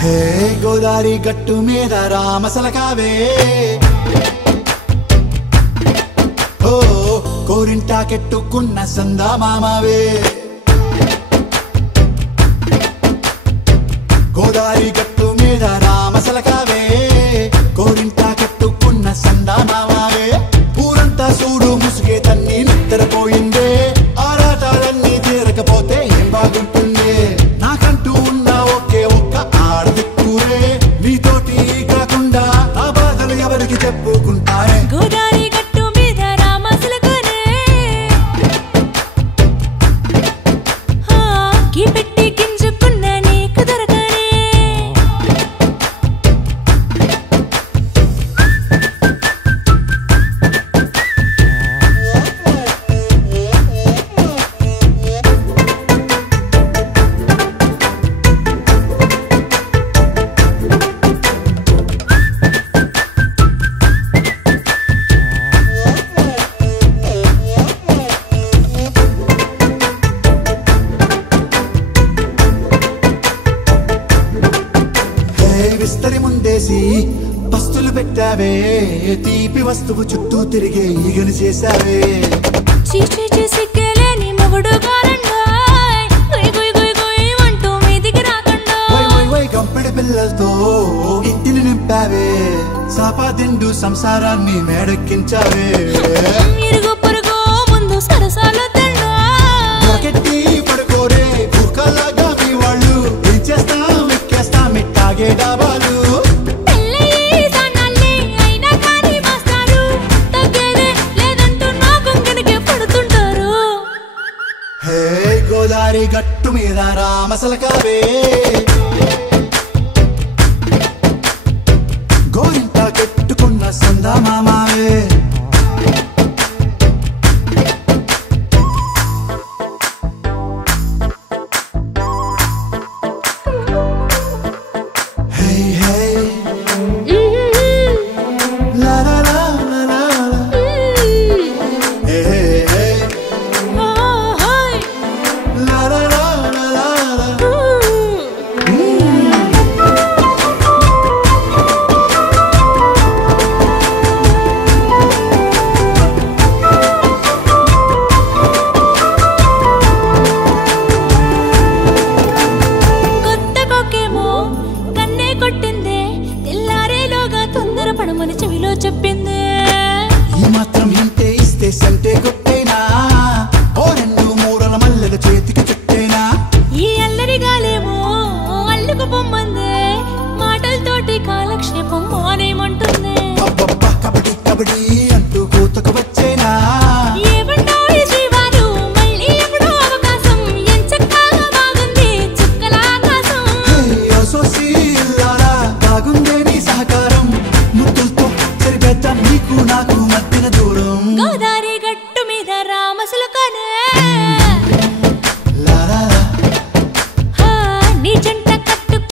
హే గోదారి గట్టు మీద రామసలకావే ఓ కోరింటా కెట్టుకున్న సందా మామావే గోదారి గట్టు మీద రామసలకావే కోరింటా కెట్టుకున్న సందా మామావే ఊరంతా చూడు ముసుగే తన్ని నిద్రపోయిందే ఆరాటాలన్నీ తీరకపోతే ఏం బాగుంటుందే నాకంటూ ఉన్న ఒకే ఒక్క ఆడదిక్కురే నీతోటి కాకుండా ఆ బాధలు ఎవరికి చెప్పుకుంటారే గోదారి గట్టు మీద రామసలకారే కీ పెట్టి గింజుకున్న నీకు దొరకనే విస్తరి ముందేసి పస్తులు పెట్టావే తీపి వస్తువు చుట్టూ తిరిగే ఈగను చేశావే చీచీ చేసి కేలేని మొగుడు గారండాయ్ గుయ్ గుయ్ గుయ్ గుయ్ అంటూ మీదికి రాకుండా వై గంపెడి పిల్లలతో ఇంటిని నింపావే సాపాదిండు సంసారాన్ని మేడెక్కించావే ఇరుగు పొరుగు ముందు సరసాలు తిన్నా పొరకెట్టి పడుకోరే భూకల్లాగా మీ వాళ్ళు ఏం చేస్తాం ఎక్కేస్తాం ఇట్టాగే డాబాలు పెళ్ళయి సన్నాళ్ళే అయినా కానీ మాస్తారు తగ్గేదే లేదంటూ నా కొంగనికే పడుతుంటారు హే గోదారి గట్టు మీద రామసలకావే గోరింట కెట్టుకున్న సందా మామావే Hey, hey, la la la la la la. Hey, hey, hey, la la la la la la. కొత్త కొక్కేమో కన్నే కొట్టిందే తెల్లారేలోగా తొందర పడమని చెవిలో చెప్పిందే ఈ మాత్రం హింటే ఇస్తే సంటే కొట్టేనా ఓ రెండు మూరల మల్లెల చేతికి చుట్టేనా ఈ అల్లరి గాలేమో అల్లుకు పొమ్మందే మాటలతోటి కాలక్షేపం మానేమంటుందే అబ్బబ్బా కబడ్డీ కబడ్డీ అంటూ కూతకు వచ్చేనా ఏమంటాయి జీవాలు మళ్ళీ ఎప్పుడో అవకాశం ఎంచక్కా బాగుంది చుక్కల ఆకాశం సోసి ఇల్లారా బాగుందే నీ సహకారం ముద్దులతో సరిపెద్దాం నీకు నాకు మధ్యన